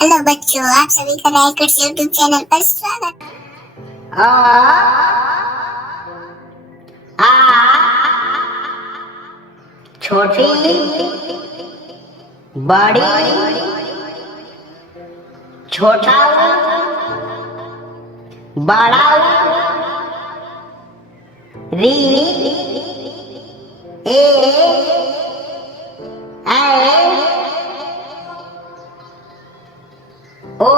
Hello बच्चों, आप सभी का राइकिड्स यूट्यूब चैनल पर स्वागत। छोटी बड़ी छोटा बड़ा री ए ओ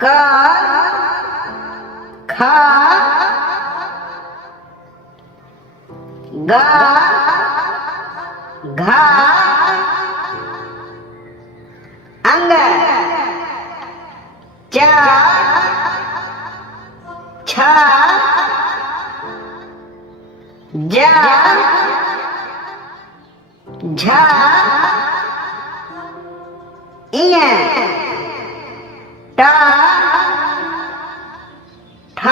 क ख ग घ अंग च छ ज झ इय ट ठ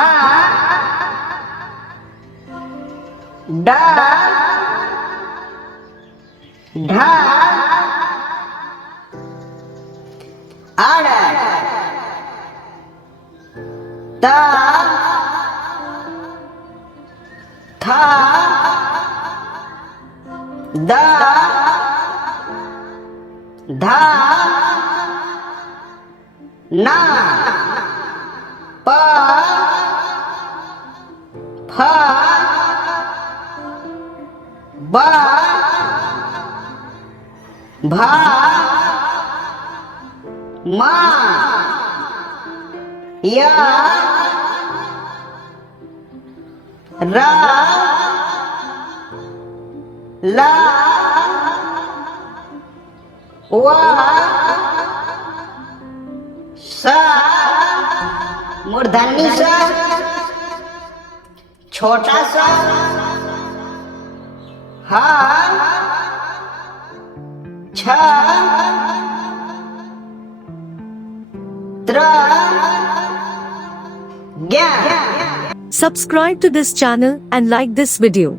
ड ढ अड़ त थ द ध न प फ ब भ म य र ल व स मूर्धन्य स छोटा सा ह छ त्र ज्ञ। Subscribe to this channel and like this video.